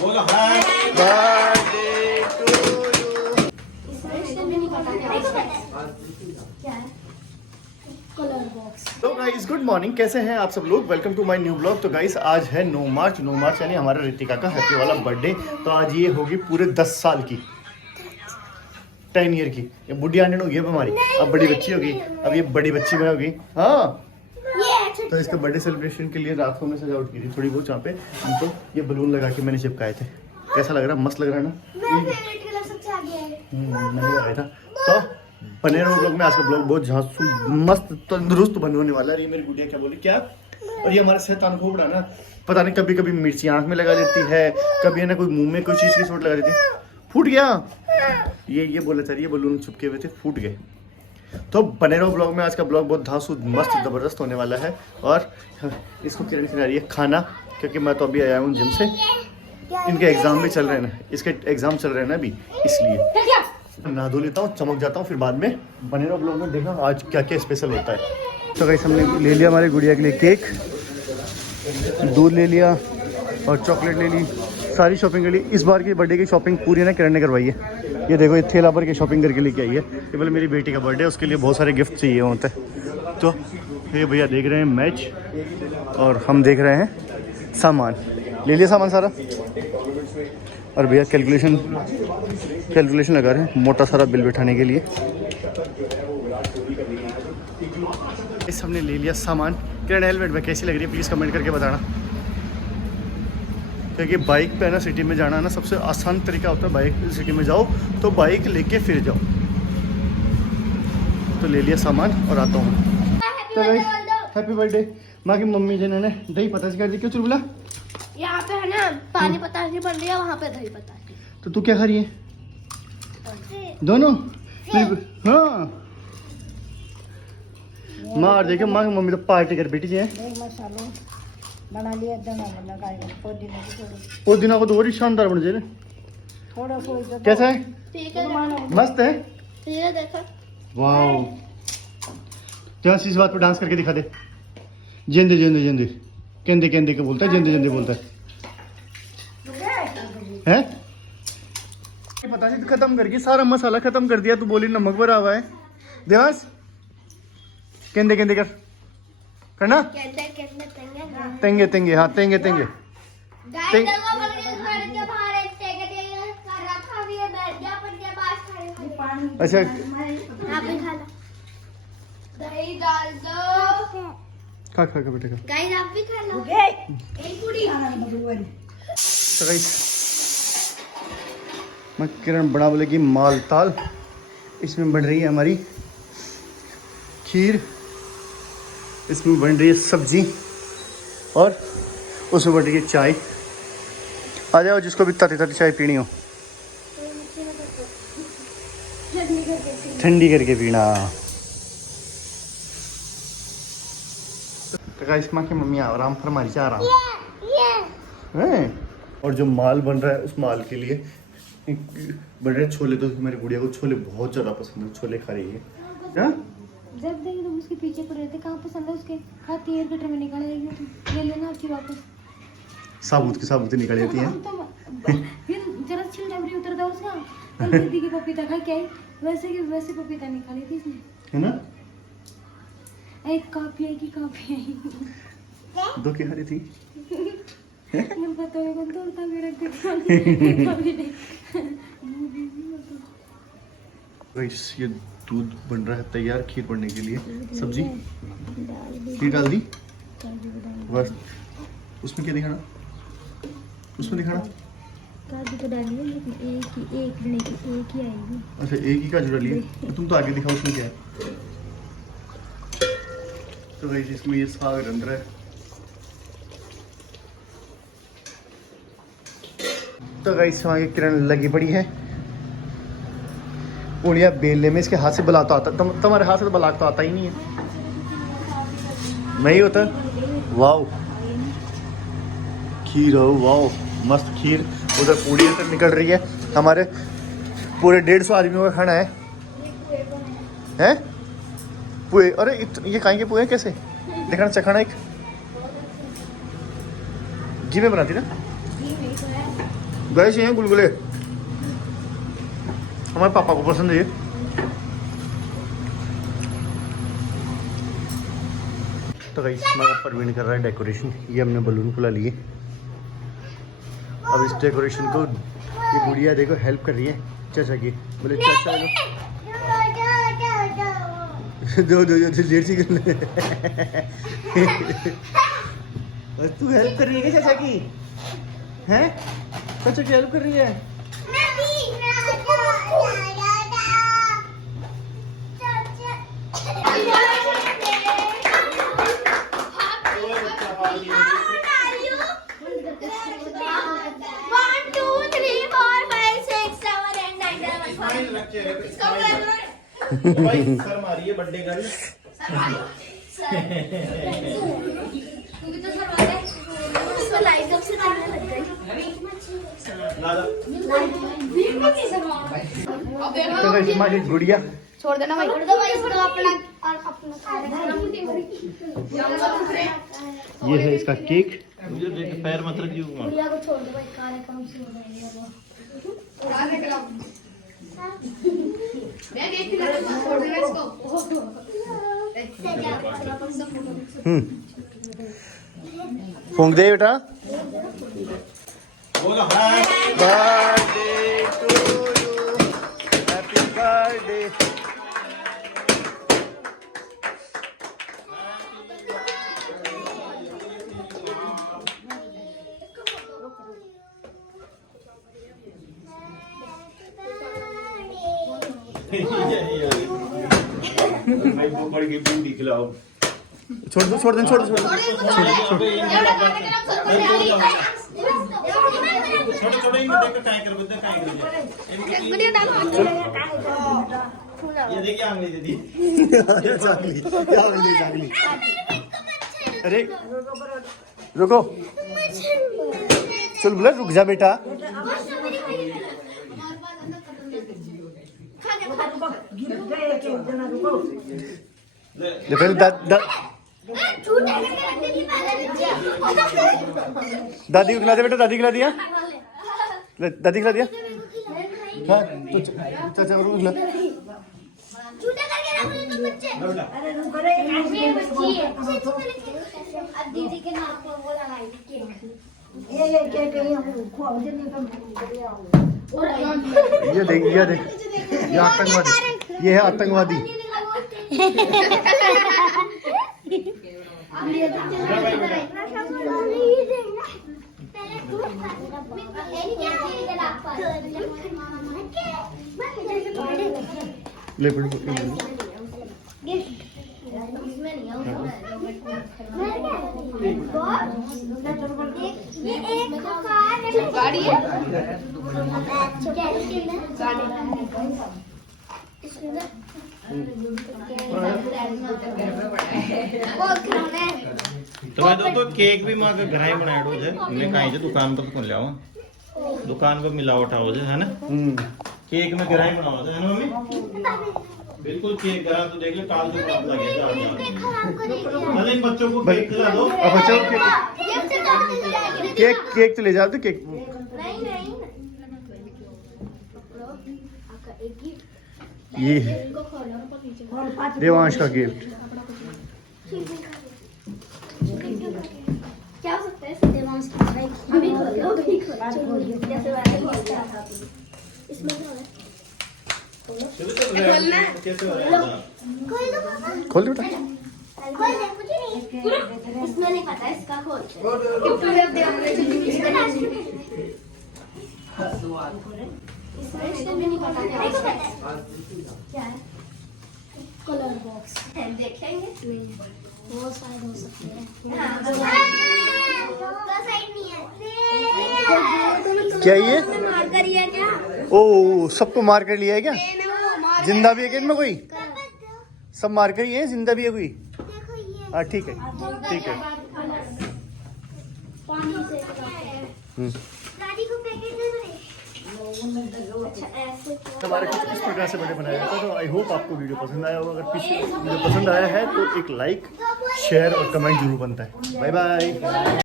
बोलो happy birthday to you. तो guys good morning, कैसे हैं आप सब लोग। Welcome to my new blog. तो गाइस आज है 9 मार्च यानी हमारा रितिका का हैप्पी वाला बर्थडे। तो आज ये होगी पूरे 10 साल की, 10 ईयर की। ये बुढ़ी आंटी होगी अब हमारी, अब बड़ी बच्ची होगी, अब ये बड़ी बच्ची में होगी। हाँ, तो इसका बर्थडे सेलिब्रेशन के लिए रात को हमने सजावट की थी थोड़ी बहुत। जहाँ पे तो ये बलून लगा के मैंने चिपकाए थे। कैसा लग रहा है? मस्त लग रहा है ना? मैंने लगाया था। तो बने रहो ब्लॉग में। आज का ब्लॉग बहुत झांसू मस्त तंदुरुस्त बनने होने वाला है। ये मेरी गुड़िया क्या बोली क्या, और ये हमारा शैतान खोपड़ा ना, पता नहीं कभी कभी मिर्ची आंख में लगा देती है, कभी है ना कोई मुंह में कोई चीज़ की चोट लगा देती है। फूट गया ये बोला था, ये बलून चिपके हुए थे, फूट गए। तो बने रहो ब्लॉग में। आज का ब्लॉग बहुत धांसू मस्त ज़बरदस्त होने वाला है। और इसको किरण खिला रही है खाना, क्योंकि मैं तो अभी आया हूँ जिम से। इनके एग्ज़ाम भी चल रहे हैं ना, इसके एग्ज़ाम चल रहे हैं ना अभी, इसलिए नहा धो लेता हूँ, चमक जाता हूँ, फिर बाद में बने रहो ब्लॉग में। देखना आज क्या क्या स्पेशल होता है। तो गाइस हमने ले लिया हमारे गुड़िया के लिए केक, दूध ले लिया और चॉकलेट ले ली। सारी शॉपिंग कर ली। इस बार की बर्थडे की शॉपिंग पूरी ना किरण ने करवाई है। ये देखो, ये थैला भर के शॉपिंग करके लेके आई है। ये बोले मेरी बेटी का बर्थडे है, उसके लिए बहुत सारे गिफ्ट चाहिए होते हैं। तो ये भैया देख रहे हैं मैच और हम देख रहे हैं सामान। ले लिया सामान सारा, और भैया कैलकुलेशन लगा रहे हैं मोटा सारा बिल बिठाने के लिए। इस हमने ले लिया सामान। किरण हेलमेट में कैसी लग रही है प्लीज़ कमेंट करके बताना, क्योंकि बाइक पे है ना सिटी में जाना ना सबसे आसान तरीका होता है। बाइक सिटी में जाओ तो बाइक लेके फिर जाओ। तो ले लिया सामान और आता हूँ। तो हैप्पी बर्थडे। माँ की मम्मी जी ने दही पतासी कर दी। क्यों चुलबुला? यहाँ पे है ना पानी पतासी बन रही है, वहाँ पे दही पतासी। तो तू क्या खा रही है? दोनों? हाँ माँ देखिए, माँ की मम्मी तो पार्टी कर बेटी जी है। बना लिया पुदीना को तो और ही शानदार बन जाए। थोड़ा कैसा है? ठीक है, मस्त है। ठीक है, देखो। वाह, जहाँ इस बात पे डांस करके दिखा दे। जेंदे जेंदे जेंदे केंदे केंदे के बोलता है, जेंदे जेंदे बोलता है। हैं? पता नहीं खत्म करके सारा मसाला खत्म कर दिया। तू बोली नमक भरा हुआ है। देवास केंदे केंदे कर करना। तेंगे तेंगे, हाँ तेंगे तेंगे। अच्छा दही डाल दो। खा खा बेटे खा। गाइस आप भी खा लो। तो गाइस मैं किरण बड़ा बोलेगी माल ताल। इसमें बन रही है हमारी खीर, इसमें बन रही है सब्जी, और उसमें बन रही है चाय। आ जाओ जिसको भी ताती ताती चाय पीनी हो, ठंडी करके पीना। तो गाइस माँ की मम्मी आराम फरमा रही है, आराम है। और जो माल बन रहा है उस माल के लिए बन रहे छोले। तो मेरी गुड़िया को छोले बहुत ज़्यादा पसंद है, छोले खा रही है। क्या? जब देंगे तो उसके पीछे पड़े रहते। कहाँ पसंद है उसके? खाती है गटर में निकाल लेगी तो ले लेना आपकी वापस। साबुत की साबुत निकाल जाती है। फिर जरा छिल डबरी उतरता उसका। कल दीदी की पपीता खा के आई, वैसे की वैसे पपीता निकाली थी इसने, है ना? एक कॉपी आई की कॉपी आई। दो क्या रही थी? पता है कौन तोड़ता मेरा कॉपी। गाइस ये दूध बन रहा है तैयार खीर बनने के लिए। सब्जी खीर डाल दी बस। उसमें क्या दिखाना? उसमें दिखाना काजू को डालिए, लेकिन एक ही आएगी। अच्छा एक ही काजू डालिए, तो तुम तो आगे दिखाओ उसमें क्या है। तो गाइस इसमें ये साग रन रहा है। तो गाइस वहाँ की किरण लगी पड़ी है उड़िया बेलने में। इसके हाथ से बुलाता आता, तुम्हारे हाथ से तो बुलाता तो आता ही नहीं है। नहीं होता। वाओ खीर हो, वाओ मस्त खीर। उधर पूड़ी तक निकल रही है। हमारे पूरे 150 आदमियों का खाना है। हैं? पुए? अरे ये काहे के पुए कैसे? दिखाना चखाना एक। घी में बनाती ना? गाइस ये हैं गुलगुले, हमारे पापा को पसंद है ये। तो गाइस हमारा परवीन कर रहा है डेकोरेशन। ये हमने बलून फुला लिए। अब इस डेकोरेशन को ये बुढ़िया देखो हेल्प कर रही है चाचा की। बोले चाचा दो दो दो देर से कर ले। तू हेल्प कर रही है चाचा की, हैं? चाचा की हेल्प कर रही है। भाई सर मारिए बर्थडे गर्ल। तो गाइस हमारी गुड़िया छोड़ देना भाई, छोड़ दो भाई इसको अपना और अपना ये है इसका केक। मुझे देख पैर मत रखियो कुमार। गुड़िया को छोड़ दो भाई, कार्यक्रम शुरू हो जाएगा मैं देख के छोड़ देना इसको। फूंक दे बेटा। बोलो happy birthday to you, happy birthday. भाई वो पड़ के भी दिखलाओ। छोड़ दो छोड़ दो छोड़ दो छोड़ दो। छोटे छोटे इनको देख के काय कर बद्दा काय कर। ये देखिए आंगली दे दी। चाकली क्या बंदी चाकली। अरे रुको, चल बोला रुक जा बेटा। फिर दादी को खिला दे बेटा, दादी खिला दिया, दादी खिला दिया। हाँ तो चाचा को खिला। अब दीदी के नाम पर वो लगाई केक। ये देख ये देख, ये आतंकवादी, ये है आतंकवादी। ले गाड़ी है तो मैं तो केक भी मां के घर ही बनाएड़ो जे। मैं कहीं से दुकान पर कौन लाओ, दुकान पर मिलावट आओ जे है ना। केक में घर ही बनाओ जे है ना मम्मी। बिल्कुल केक घर तो देख ले काल से खराब लगे जा। अरे इन बच्चों को केक खिला दो। अब बच्चों केक केक तो ले जाओ तो केक। ये देवांश का गिफ्ट। क्या हो सकता है देवांश की भाई? अभी खोलो जैसे इसमें क्या है? कैसे हो रहा है? खोल दो बेटा। इसमें नहीं पता, इसका खोलते हैं। इसमें भी नहीं पता क्या है। कलर बॉक्स देखेंगे, वो शायद हो सकते हैं। क्या ये? मार्कर ये क्या? ओ सबको मार कर लिया है क्या? जिंदा भी है क्या इनमें कोई? सब मार कर ही है, जिंदा भी है कोई? हाँ ठीक है ठीक है। हमारे कुछ इस प्रकार से बर्थडे बनाया जाता है। तो आई होप आपको वीडियो पसंद आया होगा। अगर पीछे वीडियो पसंद आया है तो एक लाइक शेयर और कमेंट जरूर बनता है। Bye bye.